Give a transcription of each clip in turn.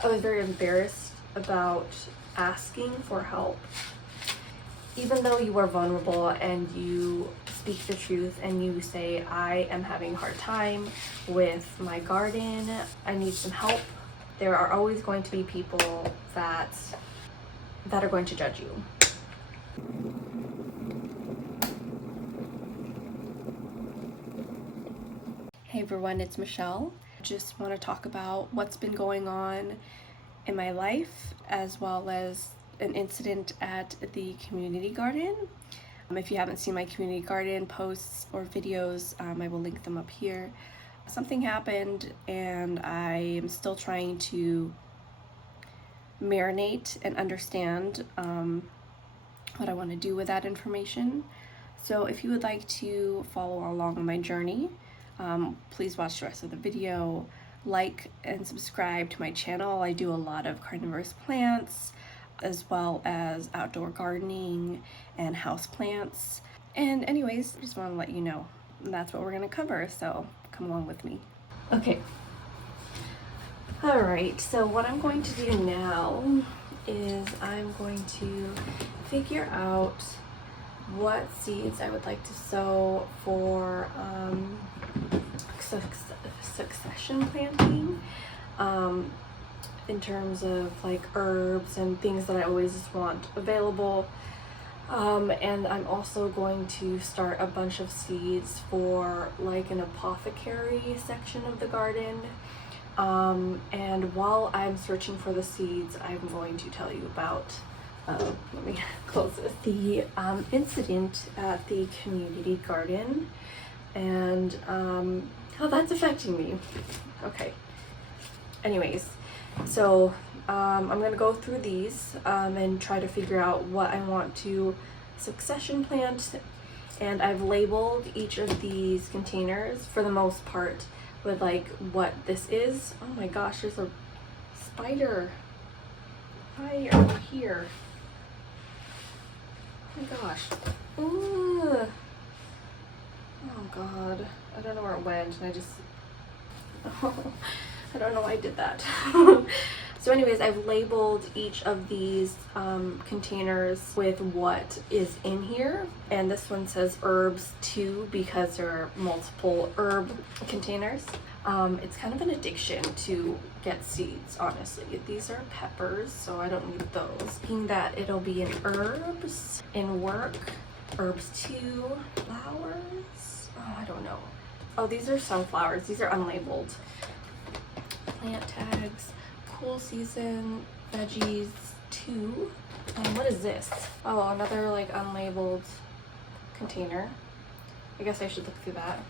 I was very embarrassed about asking for help. Even though you are vulnerable and you speak the truth and you say, I am having a hard time with my garden, I need some help, there are always going to be people that are going to judge you. Hey everyone, it's Michelle. Just want to talk about what's been going on in my life, as well as an incident at the community garden. If you haven't seen my community garden posts or videos, I will link them up here. Something happened and I am still trying to marinate and understand what I want to do with that information. So if you would like to follow along on my journey, please watch the rest of the video, like and subscribe to my channel. I do a lot of carnivorous plants, as well as outdoor gardening and house plants. And anyways, I just want to let you know that's what we're going to cover, so come along with me. Okay. Alright, so what I'm going to do now is I'm going to figure out what seeds I would like to sow for succession planting, in terms of like herbs and things that I always just want available. And I'm also going to start a bunch of seeds for like an apothecary section of the garden. And while I'm searching for the seeds, I'm going to tell you about, let me close this, the incident at the community garden and how that's affecting me. Okay. Anyways, so I'm going to go through these and try to figure out what I want to succession plant, and I've labeled each of these containers for the most part with like what this is. Oh my gosh, there's a spider. Hi, over here. Oh my gosh. Ugh. Oh god, I don't know where it went, and I just, I don't know why I did that. So anyways, I've labeled each of these containers with what is in here, and this one says herbs too because there are multiple herb containers. It's kind of an addiction to get seeds, honestly. These are peppers, so I don't need those. Being that it'll be in herbs, in work, herbs too, flowers, oh, I don't know. Oh, these are sunflowers. These are unlabeled. Plant tags, cool season, veggies too. What is this? Oh, another like unlabeled container. I guess I should look through that.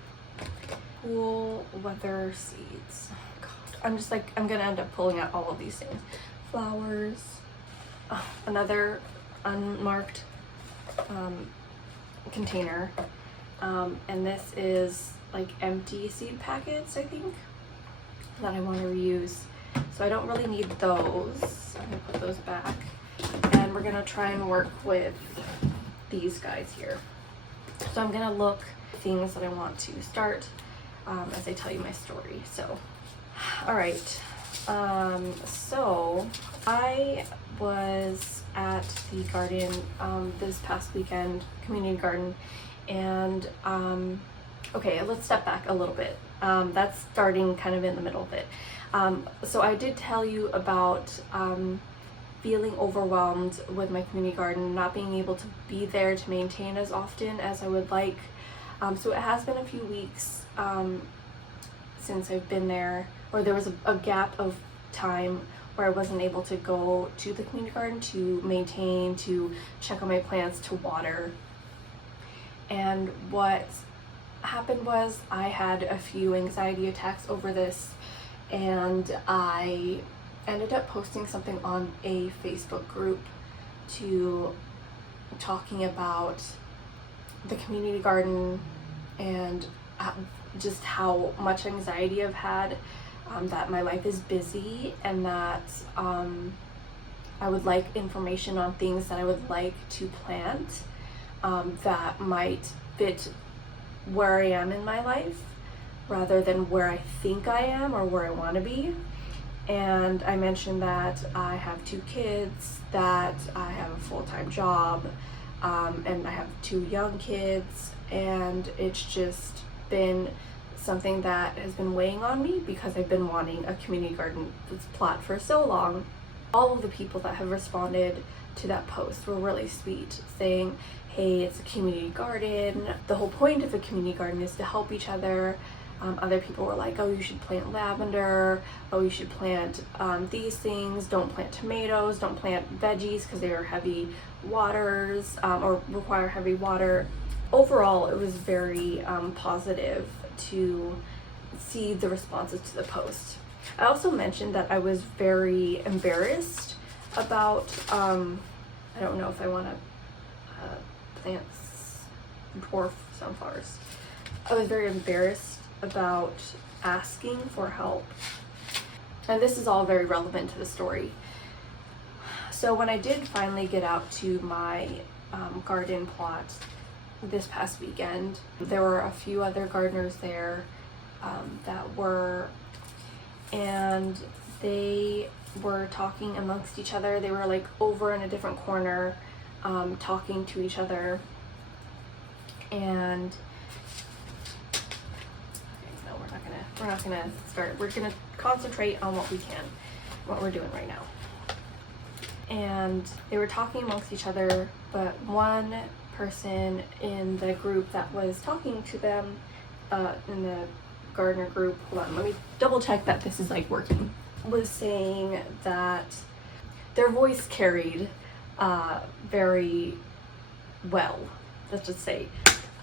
Cool weather seeds. God, I'm just like, I'm gonna end up pulling out all of these things. Flowers. Oh, another unmarked container. And this is like empty seed packets, I think, that I want to reuse. So I don't really need those. I'm gonna put those back. And we're gonna try and work with these guys here. So I'm gonna look at things that I want to start as I tell you my story. So, all right. So I was at the garden this past weekend, community garden, and okay, let's step back a little bit. That's starting kind of in the middle of it. So I did tell you about feeling overwhelmed with my community garden, not being able to be there to maintain as often as I would like. So it has been a few weeks since I've been there, or there was a gap of time where I wasn't able to go to the community garden to maintain, to check on my plants, to water. And what happened was I had a few anxiety attacks over this, and I ended up posting something on a Facebook group talking about the community garden and just how much anxiety I've had, that my life is busy, and that I would like information on things that I would like to plant that might fit where I am in my life rather than where I think I am or where I want to be. And I mentioned that I have 2 kids, that I have a full-time job, and I have 2 young kids, and it's just been something that has been weighing on me because I've been wanting a community garden plot for so long. All of the people that have responded to that post were really sweet, saying, hey, it's a community garden. The whole point of a community garden is to help each other. Other people were like, oh, you should plant lavender, oh, you should plant these things, don't plant tomatoes, don't plant veggies because they are heavy waters or require heavy water. Overall, it was very positive to see the responses to the post. I also mentioned that I was very embarrassed about, I don't know if I want to plant dwarf sunflowers. I was very embarrassed about asking for help. And this is all very relevant to the story. So when I did finally get out to my garden plot this past weekend, there were a few other gardeners there and they were talking amongst each other. They were like over in a different corner talking to each other, and we're not gonna start. We're gonna concentrate on what we can, what we're doing right now. And they were talking amongst each other, but one person in the group that was talking to them, in the gardener group, hold on, let me double check that this is like working, was saying that their voice carried very well, let's just say.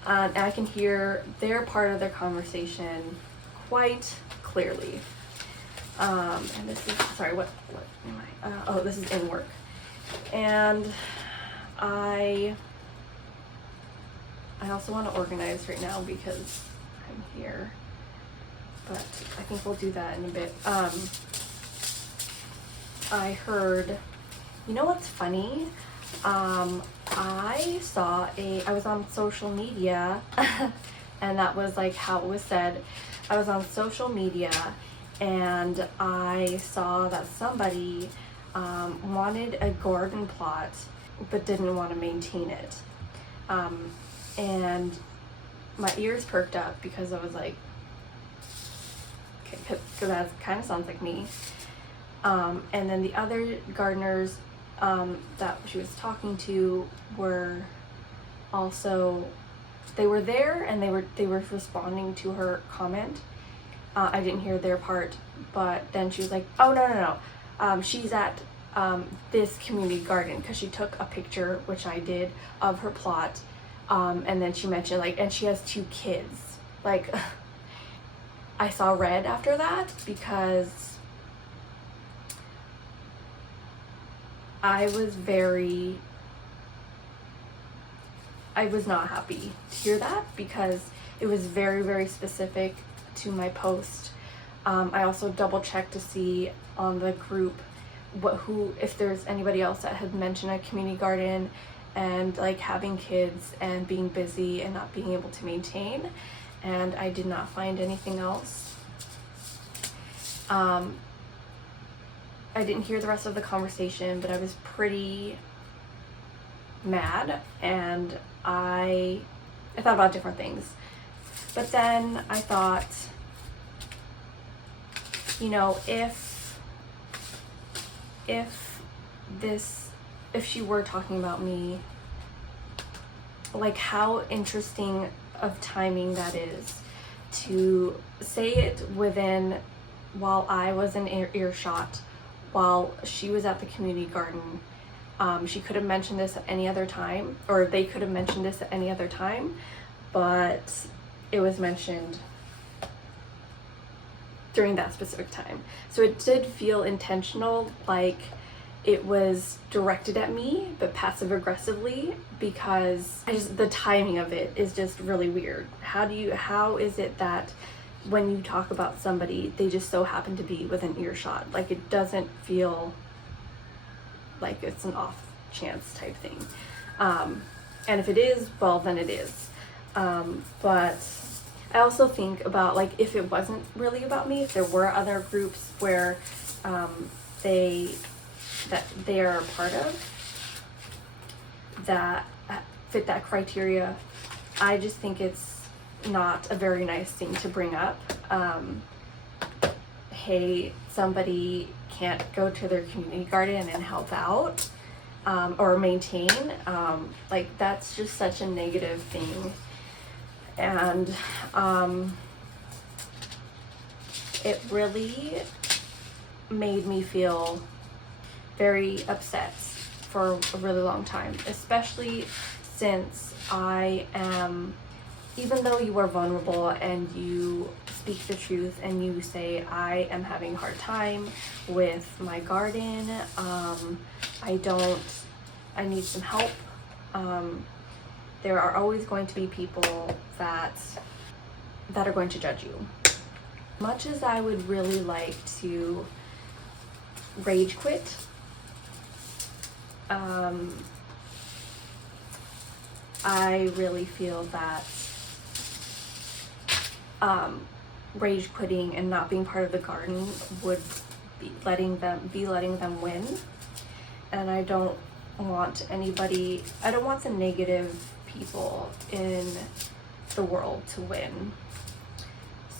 And I can hear their part of their conversation quite clearly. And this is, sorry, what am I, oh, this is in work. And I also want to organize right now because I'm here, but I think we'll do that in a bit. I heard, you know what's funny? I was on social media and that was like how it was said. I was on social media and I saw that somebody wanted a garden plot but didn't want to maintain it. And my ears perked up because I was like, okay, because that kind of sounds like me. And then the other gardeners that she was talking to were also, they were there and they were responding to her comment. I didn't hear their part, but then she was like, oh, no, she's at this community garden, because she took a picture, which I did, of her plot, and then she mentioned like, and she has 2 kids. Like, I saw red after that because I was not happy to hear that because it was very, very specific to my post. I also double checked to see on the group if there's anybody else that had mentioned a community garden and like having kids and being busy and not being able to maintain, and I did not find anything else. I didn't hear the rest of the conversation, but I was pretty mad and I thought about different things. But then I thought, you know, if she were talking about me, like how interesting of timing that is to say it while I was in earshot, while she was at the community garden. She could have mentioned this at any other time, or they could have mentioned this at any other time, but it was mentioned during that specific time. So it did feel intentional, like it was directed at me, but passive aggressively, because the timing of it is just really weird. How is it that when you talk about somebody, they just so happen to be within earshot? Like, it doesn't feel like it's an off chance type thing. And if it is, well, then it is. But I also think about, like, if it wasn't really about me, if there were other groups where they are a part of that fit that criteria, I just think it's not a very nice thing to bring up. Hey, somebody can't go to their community garden and help out or maintain. Like, that's just such a negative thing. And it really made me feel very upset for a really long time, especially since I am, even though you are vulnerable and you speak the truth and you say, I am having a hard time with my garden, I need some help. There are always going to be people that are going to judge you. Much as I would really like to rage quit, I really feel that rage quitting and not being part of the garden would be letting them win. And I don't want the negative people in the world to win.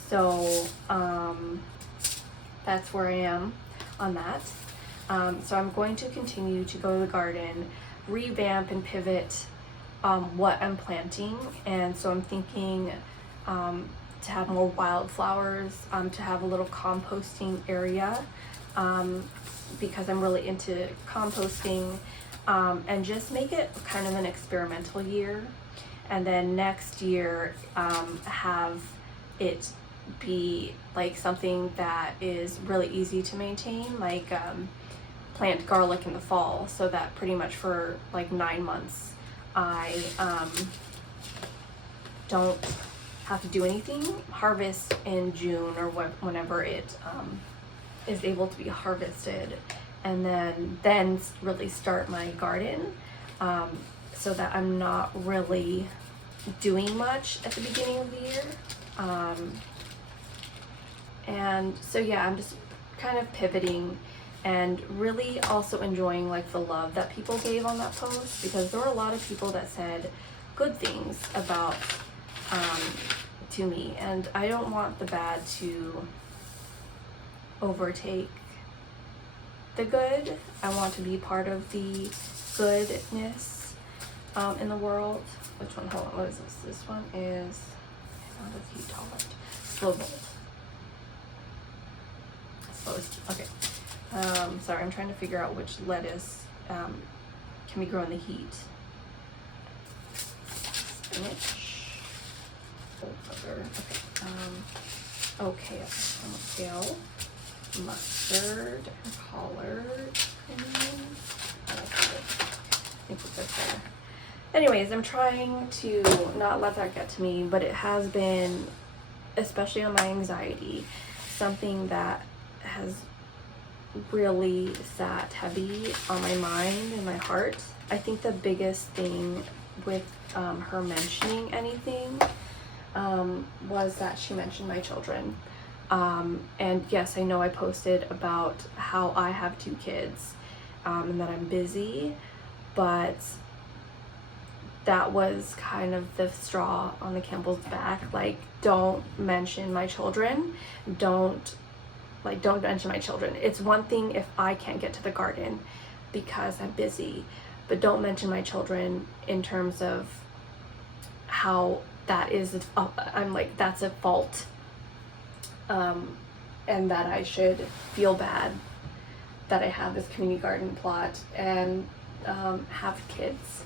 So that's where I am on that. So I'm going to continue to go to the garden, revamp and pivot what I'm planting. And so I'm thinking to have more wildflowers, to have a little composting area, because I'm really into composting, and just make it kind of an experimental year. And then next year have it be like something that is really easy to maintain, like plant garlic in the fall, so that pretty much for like 9 months I don't have to do anything. Harvest in June or whenever it is able to be harvested, and then really start my garden, so that I'm not really doing much at the beginning of the year. And so yeah, I'm just kind of pivoting and really also enjoying like the love that people gave on that post, because there were a lot of people that said good things about to me, and I don't want the bad to overtake the good. I want to be part of the goodness in the world. Which one? Hold on, what is this? This one is not as heat tolerant. Slow bolt. Okay. Sorry, I'm trying to figure out which lettuce can be grown in the heat. Spinach. Okay. Kale, mustard, and collard greens. Let me put this there. Anyways, I'm trying to not let that get to me, but it has been, especially on my anxiety, something that has really sat heavy on my mind and my heart. I think the biggest thing with her mentioning anything was that she mentioned my children. And yes, I know I posted about how I have 2 kids and that I'm busy, but that was kind of the straw on the camel's back. Like, don't mention my children. Don't mention my children. It's one thing if I can't get to the garden because I'm busy, but don't mention my children in terms of how that is, I'm like, that's a fault. And that I should feel bad that I have this community garden plot and have kids.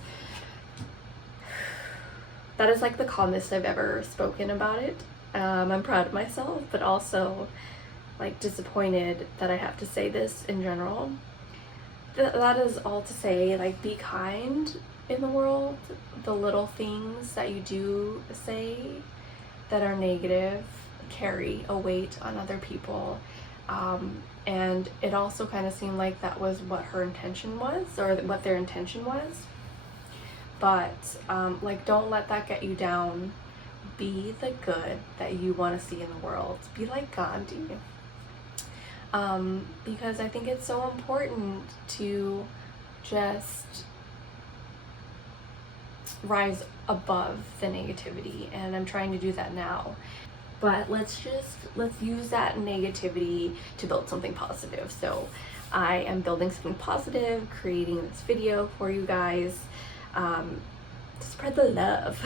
That is like the calmest I've ever spoken about it. I'm proud of myself, but also like disappointed that I have to say this in general. That is all to say, like, be kind in the world. The little things that you do say that are negative carry a weight on other people. And it also kind of seemed like that was what her intention was, or what their intention was. But like, don't let that get you down. Be the good that you want to see in the world. Be like Gandhi. because I think it's so important to just rise above the negativity, and I'm trying to do that now. But let's use that negativity to build something positive. So I am building something positive, creating this video for you guys, to spread the love.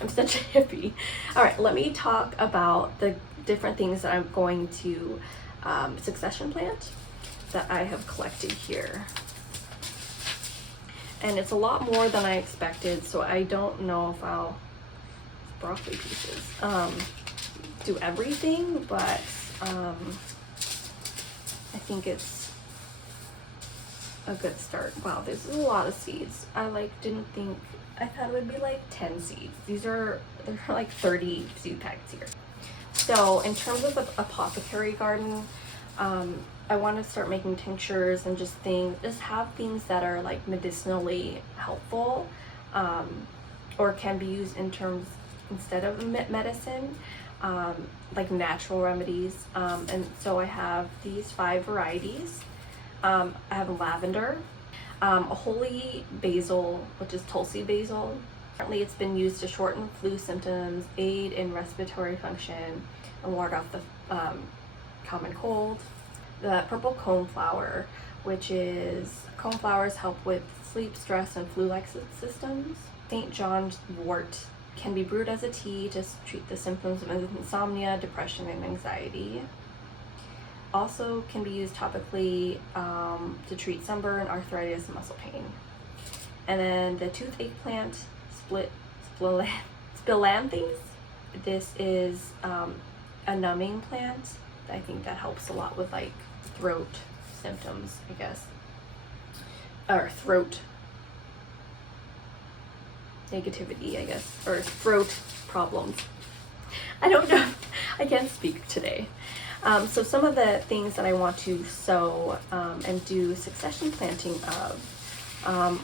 I'm such a hippie. All right, let me talk about the different things that I'm going to succession plant that I have collected here. And it's a lot more than I expected, so I don't know if I'll, broccoli pieces, do everything, but I think it's a good start. Wow, this is a lot of seeds. I didn't think, I thought it would be like 10 seeds. There are like 30 seed packets here. So in terms of the apothecary garden, I want to start making tinctures and just have things that are like medicinally helpful, or can be used instead of medicine, like natural remedies. And so I have these 5 varieties. I have lavender, a holy basil, which is Tulsi basil. Currently it's been used to shorten flu symptoms, aid in respiratory function, and ward off the common cold. The purple coneflower, which is coneflowers help with sleep, stress, and flu-like systems. St. John's wort can be brewed as a tea to treat the symptoms of insomnia, depression, and anxiety. Also can be used topically to treat sunburn, arthritis, and muscle pain. And then the toothache plant, Spilanthes. This is a numbing plant. I think that helps a lot with like throat symptoms, I guess, or throat negativity, I guess, or throat problems. I don't know. I can't speak today. So some of the things that I want to sow and do succession planting of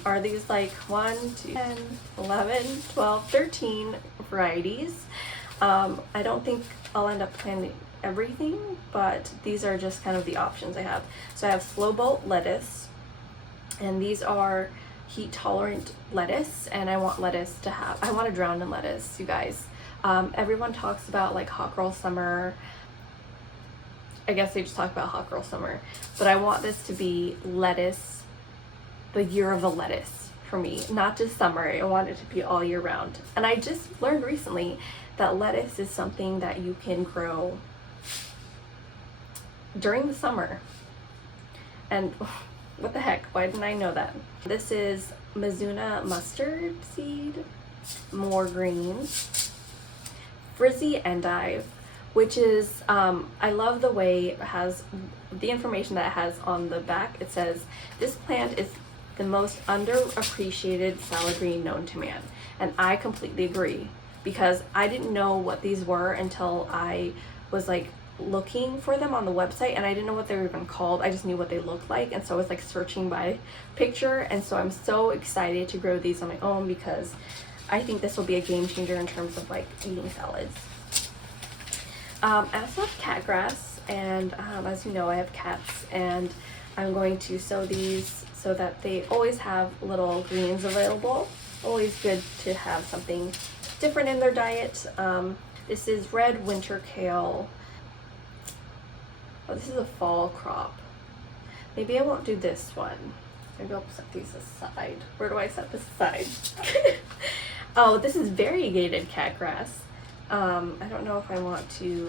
are these like 1, 2, 10, 11, 12, 13 varieties. I don't think I'll end up planting everything, but these are just kind of the options I have. So I have slow bolt lettuce, and these are heat tolerant lettuce, and I want to drown in lettuce, you guys. Everyone talks about like hot girl summer. I guess they just talk about hot girl summer, but I want this to be lettuce, the year of the lettuce for me, not just summer. I want it to be all year round. And I just learned recently that lettuce is something that you can grow during the summer. And what the heck, why didn't I know that? This is Mizuna mustard seed, more greens, frizzy endive, which is, I love the way it has the information that it has on the back. It says, this plant is the most underappreciated salad green known to man. And I completely agree, because I didn't know what these were until I was like looking for them on the website, and I didn't know what they were even called. I just knew what they looked like, and so I was like searching by picture. And so I'm so excited to grow these on my own, because I think this will be a game changer in terms of like eating salads. I also have cat grass, and as you know, I have cats, and I'm going to sow these so that they always have little greens available. Always good to have something different in their diet. This is red winter kale. Oh, this is a fall crop. Maybe I won't do this one. Maybe I'll set these aside. Where do I set this aside? Oh, this is variegated cat grass. I don't know if I want to,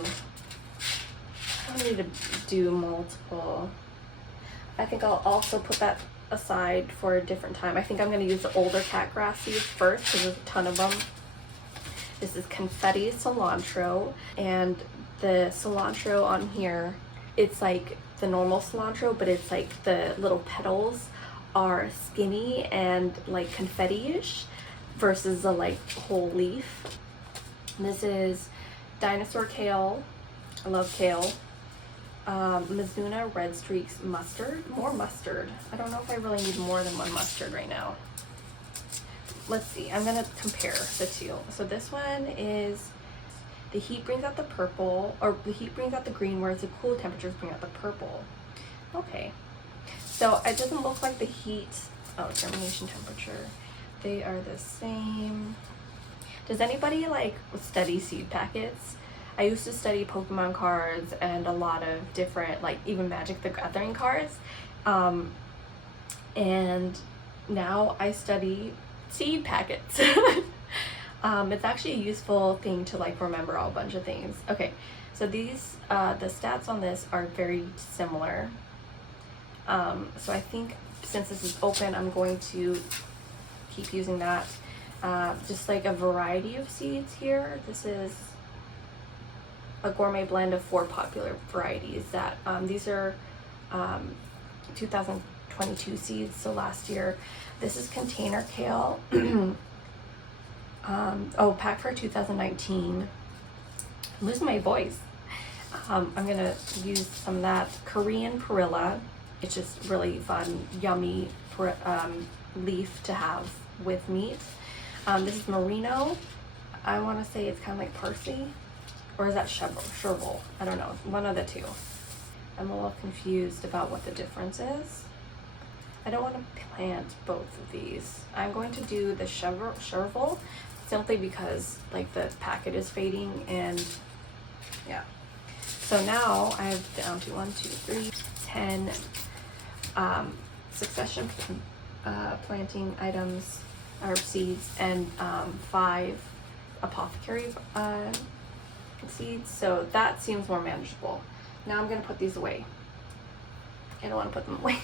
I don't need to do multiple. I think I'll also put that aside for a different time. I think I'm going to use the older cat grass seeds first, because there's a ton of them. This is confetti cilantro, and the cilantro on here, it's like the normal cilantro, but it's like the little petals are skinny and like confetti-ish versus the like whole leaf. This is dinosaur kale. I love kale. Mizuna red streaks mustard. More mustard. I don't know if I really need more than one mustard right now. Let's see. I'm gonna compare the two. So this one is the heat brings out the purple, or the heat brings out the green, whereas the cool temperatures bring out the purple. Okay, so it doesn't look like the heat, oh, germination temperature, they are the same. Does anybody like study seed packets? I used to study Pokemon cards and a lot of different, like even Magic the Gathering cards, and now I study seed packets. It's actually a useful thing to like remember a bunch of things. Okay, so these the stats on this are very similar. So I think since this is open, I'm going to keep using that. Just like a variety of seeds here. This is a gourmet blend of 4 popular varieties that these are 2022 seeds, so last year. This is container kale. Oh, pack for 2019. I'm losing my voice. I'm gonna use some of that Korean perilla. It's just really fun, yummy leaf to have with meat. This is merino. I want to say it's kind of like parsley, or is that chervil? I don't know, one of the two. I'm a little confused about what the difference is. I don't want to plant both of these. I'm going to do the chervil simply because like the packet is fading, and yeah. So now I have down to 1, 2, 3, 10 succession planting items or seeds, and 5 apothecary seeds. So that seems more manageable. Now I'm gonna put these away. I don't want to put them away.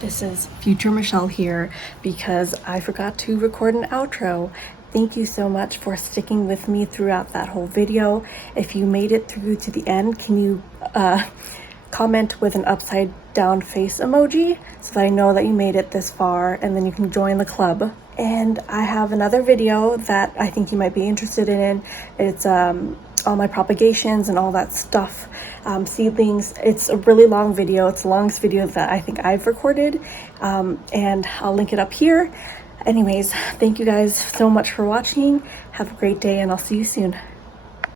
This is future Michelle here because I forgot to record an outro. Thank you so much for sticking with me throughout that whole video. If you made it through to the end, can you comment with an upside down face emoji so that I know that you made it this far, and then you can join the club. And I have another video that I think you might be interested in. It's all my propagations and all that stuff, seedlings. It's a really long video. It's the longest video that I think I've recorded, and I'll link it up here. Anyways, thank you guys so much for watching. Have a great day, and I'll see you soon.